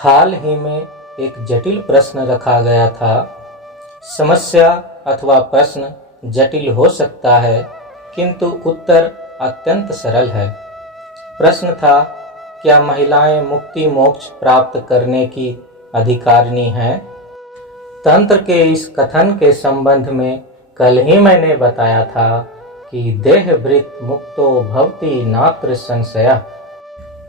हाल ही में एक जटिल प्रश्न रखा गया था। समस्या अथवा प्रश्न जटिल हो सकता है, किंतु उत्तर अत्यंत सरल है। प्रश्न था, क्या महिलाएं मुक्ति मोक्ष प्राप्त करने की अधिकारिणी हैं? तंत्र के इस कथन के संबंध में कल ही मैंने बताया था कि देहभृत मुक्तो भवति नात्र संशयः।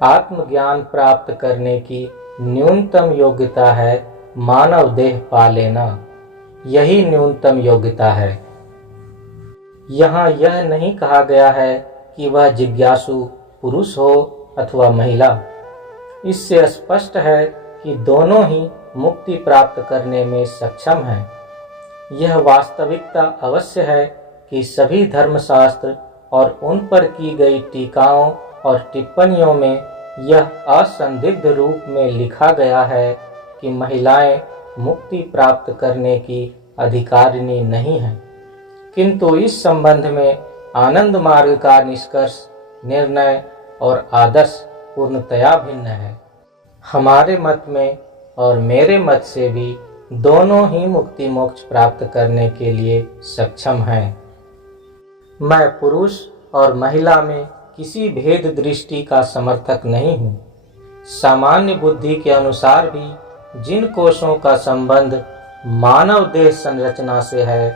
आत्मज्ञान प्राप्त करने की न्यूनतम योग्यता है मानव देह पा लेना। यही न्यूनतम योग्यता है। यहाँ यह नहीं कहा गया है कि वह जिज्ञासु पुरुष हो अथवा महिला। इससे स्पष्ट है कि दोनों ही मुक्ति प्राप्त करने में सक्षम हैं। यह वास्तविकता अवश्य है कि सभी धर्मशास्त्र और उन पर की गई टीकाओं और टिप्पणियों में यह असंदिग्ध रूप में लिखा गया है कि महिलाएं मुक्ति प्राप्त करने की अधिकारिणी नहीं हैं। किंतु इस संबंध में आनंद मार्ग का निष्कर्ष, निर्णय और आदर्श पूर्णतया भिन्न है। हमारे मत में और मेरे मत से भी दोनों ही मुक्ति मोक्ष प्राप्त करने के लिए सक्षम हैं। मैं पुरुष और महिला में किसी भेद दृष्टि का समर्थक नहीं हूँ। सामान्य बुद्धि के अनुसार भी जिन कोशों का संबंध मानव देह संरचना से है,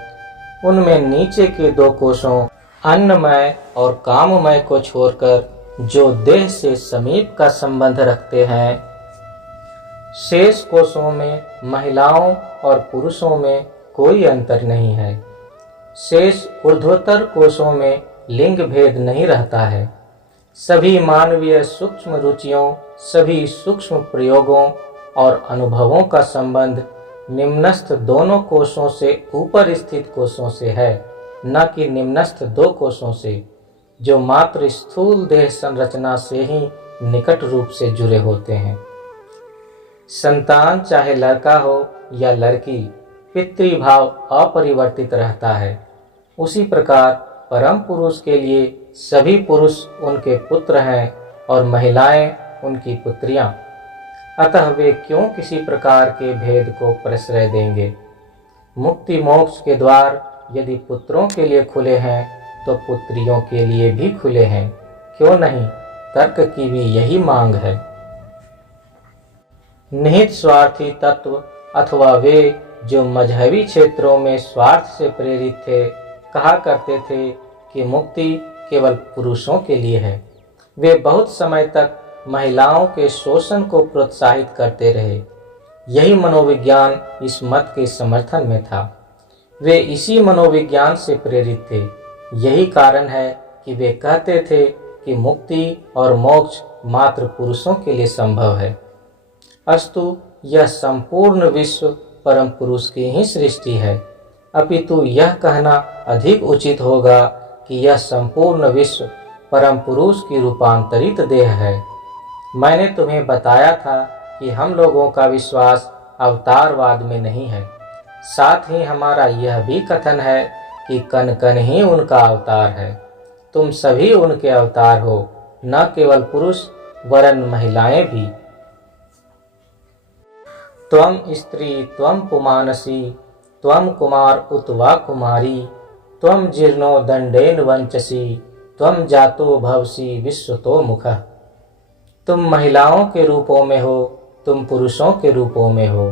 उनमें नीचे के दो कोशों अन्नमय और काममय को छोड़कर जो देह से समीप का संबंध रखते हैं, शेष कोशों में महिलाओं और पुरुषों में कोई अंतर नहीं है। शेष ऊर्ध्वतर कोशों में लिंग भेद नहीं रहता है। सभी मानवीय सूक्ष्म रुचियों, सभी सूक्ष्म प्रयोगों और अनुभवों का संबंध निम्नस्थ दोनों कोशों से ऊपर स्थित कोशों से है, न कि निम्नस्थ दो कोशों से, जो मात्र स्थूल देह संरचना से ही निकट रूप से जुड़े होते हैं। संतान चाहे लड़का हो या लड़की, पितृभाव अपरिवर्तित रहता है। उसी प्रकार परम पुरुष के लिए सभी पुरुष उनके पुत्र हैं और महिलाएं उनकी पुत्रियां। अतः वे क्यों किसी प्रकार के भेद को प्रश्रय देंगे? मुक्ति मोक्ष के द्वार यदि पुत्रों के लिए खुले हैं तो पुत्रियों के लिए भी खुले हैं। क्यों नहीं? तर्क की भी यही मांग है। निहित स्वार्थी तत्व अथवा वे जो मजहबी क्षेत्रों में स्वार्थ से प्रेरित थे, कहा करते थे कि मुक्ति केवल पुरुषों के लिए है। वे बहुत समय तक महिलाओं के शोषण को प्रोत्साहित करते रहे। यही मनोविज्ञान इस मत के समर्थन में था। वे इसी मनोविज्ञान से प्रेरित थे। यही कारण है कि वे कहते थे कि मुक्ति और मोक्ष मात्र पुरुषों के लिए संभव है। अस्तु यह संपूर्ण विश्व परम पुरुष की ही सृष्टि है। अपितु यह कहना अधिक उचित होगा कि यह संपूर्ण विश्व परम पुरुष की रूपांतरित देह है। मैंने तुम्हें बताया था कि हम लोगों का विश्वास अवतारवाद में नहीं है। साथ ही हमारा यह भी कथन है कि कण कण ही उनका अवतार है। तुम सभी उनके अवतार हो, न केवल पुरुष वरन महिलाएं भी। त्वं स्त्री त्वं पुमानसी त्वं कुमार उत वा कुमारी त्वं जीर्णो दंडेन वंचसी त्वं जातो भवसी विश्वतो मुखः। तुम महिलाओं के रूपों में हो, तुम पुरुषों के रूपों में हो,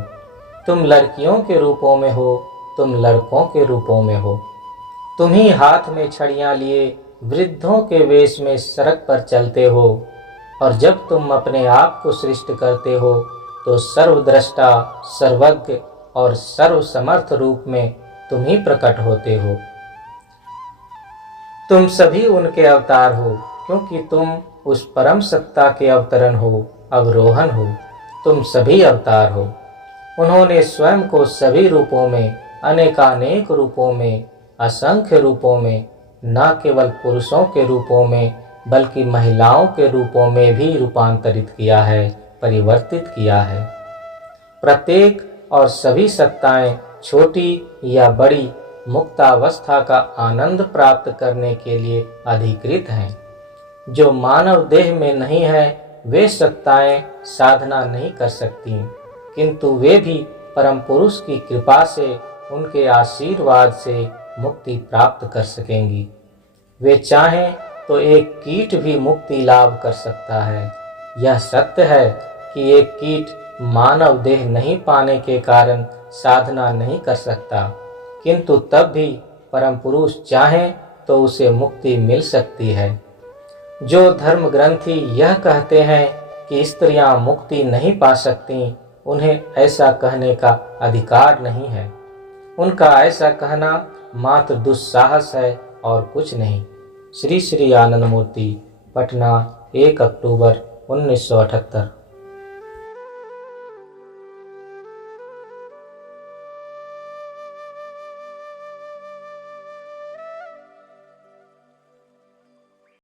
तुम लड़कियों के रूपों में हो, तुम लड़कों के रूपों में हो। तुम ही हाथ में छड़ियाँ लिए वृद्धों के वेश में सड़क पर चलते हो, और जब तुम अपने आप को सृष्ट करते हो तो सर्वद्रष्टा, सर्वज्ञ और सर्वसमर्थ रूप में तुम ही प्रकट होते हो। तुम सभी उनके अवतार हो, क्योंकि तुम उस परम सत्ता के अवतरण हो, अवरोहन हो। तुम सभी अवतार हो। उन्होंने स्वयं को सभी रूपों में, अनेकानेक रूपों में, असंख्य रूपों में, न केवल पुरुषों के रूपों में बल्कि महिलाओं के रूपों में भी रूपांतरित किया है, परिवर्तित किया है। प्रत्येक और सभी सत्ताएं छोटी या बड़ी मुक्तावस्था का आनंद प्राप्त करने के लिए अधिकृत हैं। जो मानव देह में नहीं है वे सत्ताएं साधना नहीं कर सकती, किंतु वे भी परम पुरुष की कृपा से, उनके आशीर्वाद से मुक्ति प्राप्त कर सकेंगी। वे चाहें तो एक कीट भी मुक्ति लाभ कर सकता है। यह सत्य है कि एक कीट मानव देह नहीं पाने के कारण साधना नहीं कर सकता, किंतु तब भी परम पुरुष चाहें तो उसे मुक्ति मिल सकती है। जो धर्म ग्रंथी यह कहते हैं कि स्त्रियां मुक्ति नहीं पा सकती, उन्हें ऐसा कहने का अधिकार नहीं है। उनका ऐसा कहना मात्र दुस्साहस है और कुछ नहीं। श्री श्री आनंद मूर्ति, पटना, 1 अक्टूबर 1978।